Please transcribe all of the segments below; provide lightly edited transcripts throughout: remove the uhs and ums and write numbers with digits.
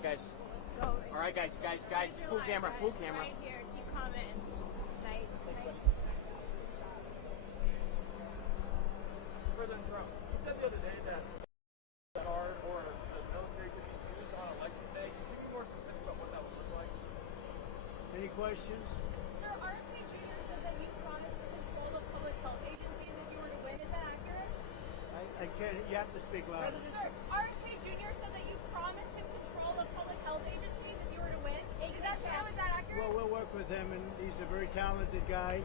right, guys. Go. All right, guys. Full camera. Right here. Keep commenting. Right. President Trump, you said the other day that card or the military could be used on election day. Can you be more specific about what that would look like? Any questions? Sir, RFK Jr. said that you promised to control the public health agencies if you were to win. Is that accurate? I can't. You have to speak loud. Sir, RFK Jr. said that you promised to control the public health agencies if you were to win. Is that true? Is that accurate? Well, we'll work with him, and he's a very talented guy.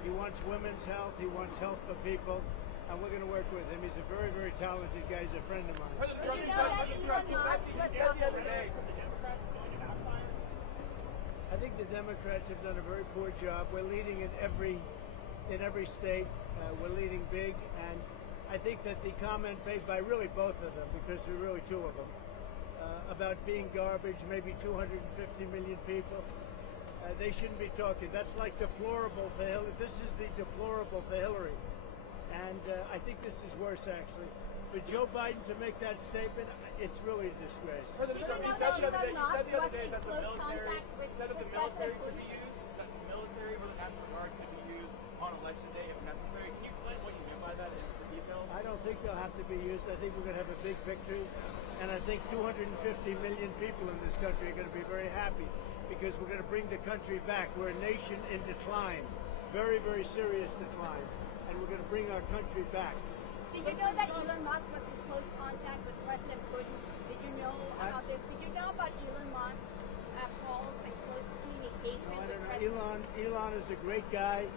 He wants women's health. He wants health for people. And we're going to work with him. He's a very, very talented guy. He's a friend of mine. President Trump, you said the other day. I think the Democrats have done a very poor job. We're leading in every state. We're leading big, and I think that the comment made by really both of them, because there are really two of them, about being garbage, maybe 250 million people, they shouldn't be talking. That's like deplorable for Hillary. This is the deplorable for Hillary. And I think this is worse, actually. For Joe Biden to make that statement, it's really a disgrace. President Trump, you said the other day that the military could be used, that the military or the National Guard could be used on election day if necessary. Can you explain what you mean by that in the details? I don't think they'll have to be used. I think we're going to have a big victory. And I think 250 million people in this country are going to be very happy because we're going to bring the country back. We're a nation in decline, very, very serious decline. And we're going to bring our country back. Did you know that Elon Musk was in close contact with President Putin? Did you know about this? Did you know about Elon Musk calls and close communication No, I with don't know. President? Elon is a great guy.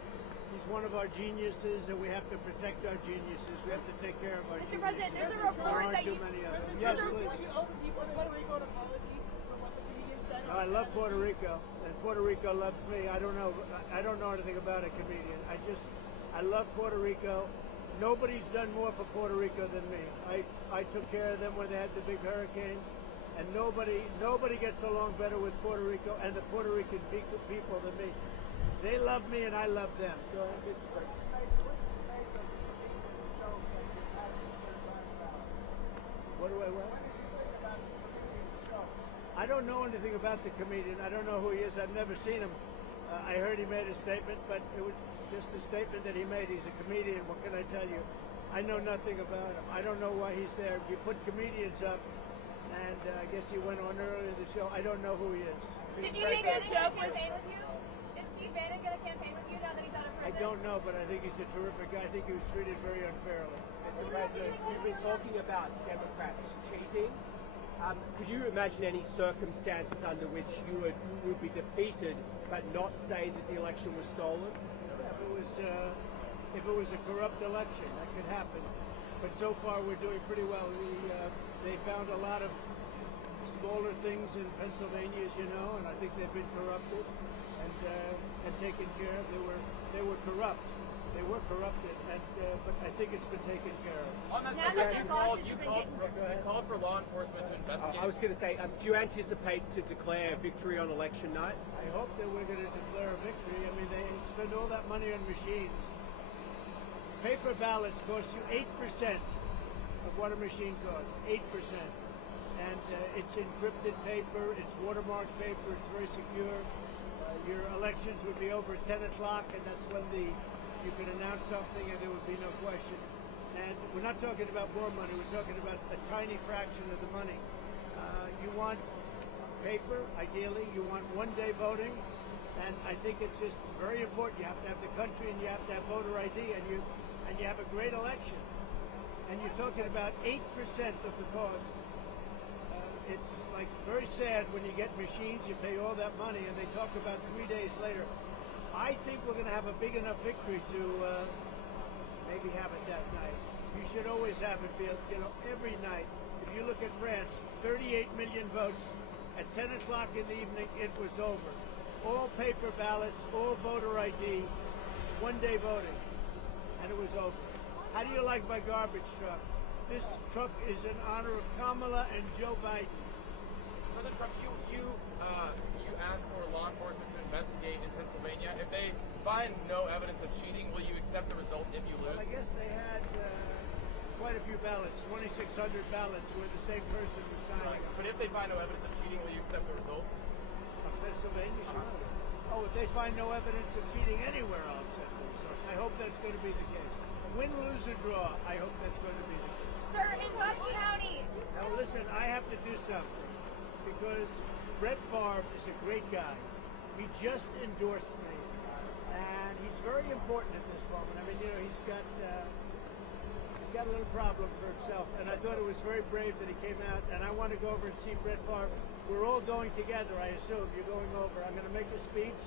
He's one of our geniuses, and we have to protect our geniuses. We have to take care of our Mr. geniuses. President, there's a There report aren't that too you... many of them. Yes, please. No, I love Puerto Rico, and Puerto Rico loves me. I don't know anything about a comedian. I love Puerto Rico. Nobody's done more for Puerto Rico than me. I took care of them when they had the big hurricanes, and nobody gets along better with Puerto Rico and the Puerto Rican people than me. They love me, and I love them. Go ahead. What do I want? I don't know anything about the comedian. I don't know who he is. I've never seen him. I heard he made a statement, but it was just a statement that he made. He's a comedian. What can I tell you? I know nothing about him. I don't know why he's there. You put comedians up, and I guess he went on earlier in the show. I don't know who he is. Did you make a joke with campaign with you? Is Steve Bannon going to campaign with you now that he's out of I prison? don't know, but I think he's a terrific guy. I think he was treated very unfairly. Mr. President, you've been talking about Democrats cheating. Could you imagine any circumstances under which you would be defeated but not say that the election was stolen? If it was a corrupt election, that could happen. But so far, we're doing pretty well. They found a lot of smaller things in Pennsylvania, as you know, and I think they've been corrupted and taken care of. They were corrupt. They were corrupted, but I think it's been taken care of. On that Now subject, that you the called for law enforcement to investigate. I was going to say, do you anticipate to declare victory on election night? I hope that we're going to declare a victory. I mean, they spend all that money on machines. Paper ballots cost you 8% of what a machine costs, 8%. And it's encrypted paper, it's watermarked paper, it's very secure. Your elections would be over at 10 o'clock, and that's when you can announce something and there would be no question. And we're not talking about more money, we're talking about a tiny fraction of the money. You want paper, ideally, you want one-day voting, and I think it's just very important. You have to have the country and you have to have voter ID, and you have a great election. And you're talking about 8% of the cost. It's like very sad when you get machines, you pay all that money, and they talk about 3 days later. I think we're going to have a big enough victory to maybe have it that night. You should always have it, Bill. You know, every night. If you look at France, 38 million votes. At 10 o'clock in the evening, it was over. All paper ballots, all voter ID, one-day voting, and it was over. How do you like my garbage truck? This truck is in honor of Kamala and Joe Biden. President Trump, you asked for law enforcement to investigate in Pennsylvania. If they find no evidence of cheating, will you accept the result if you lose? Well, I guess they had quite a few ballots, 2,600 ballots where the same person was signing. But if they find no evidence of cheating, will you accept the results? Pennsylvania, sure. Oh, if they find no evidence of cheating anywhere, I'll accept the results. I hope that's going to be the case. Win, lose, or draw, I hope that's going to be the case. Sir, in Bucks County, Now listen, I have to do something because Brett Favre is a great guy. He just endorsed me, and he's very important at this moment. I mean, you know, he's got a little problem for himself, and I thought it was very brave that he came out. And I want to go over and see Brett Favre. We're all going together, I assume. You're going over. I'm going to make a speech.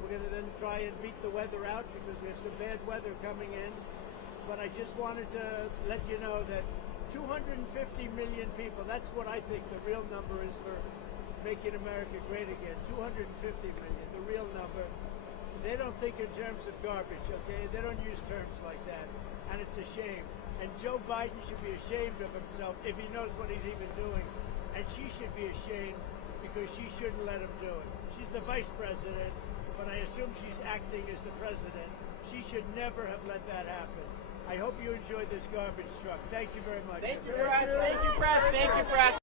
We're going to then try and beat the weather out because we have some bad weather coming in. But I just wanted to let you know that 250 million people, that's what I think the real number is for making America great again. 250 million, the real number. They don't think in terms of garbage, okay? They don't use terms like that. And it's a shame. And Joe Biden should be ashamed of himself if he knows what he's even doing. And she should be ashamed because she shouldn't let him do it. She's the vice president, but I assume she's acting as the president. She should never have let that happen. I hope you enjoyed this garbage truck. Thank you very much. Thank you, press. Thank you, press. Thank you, press.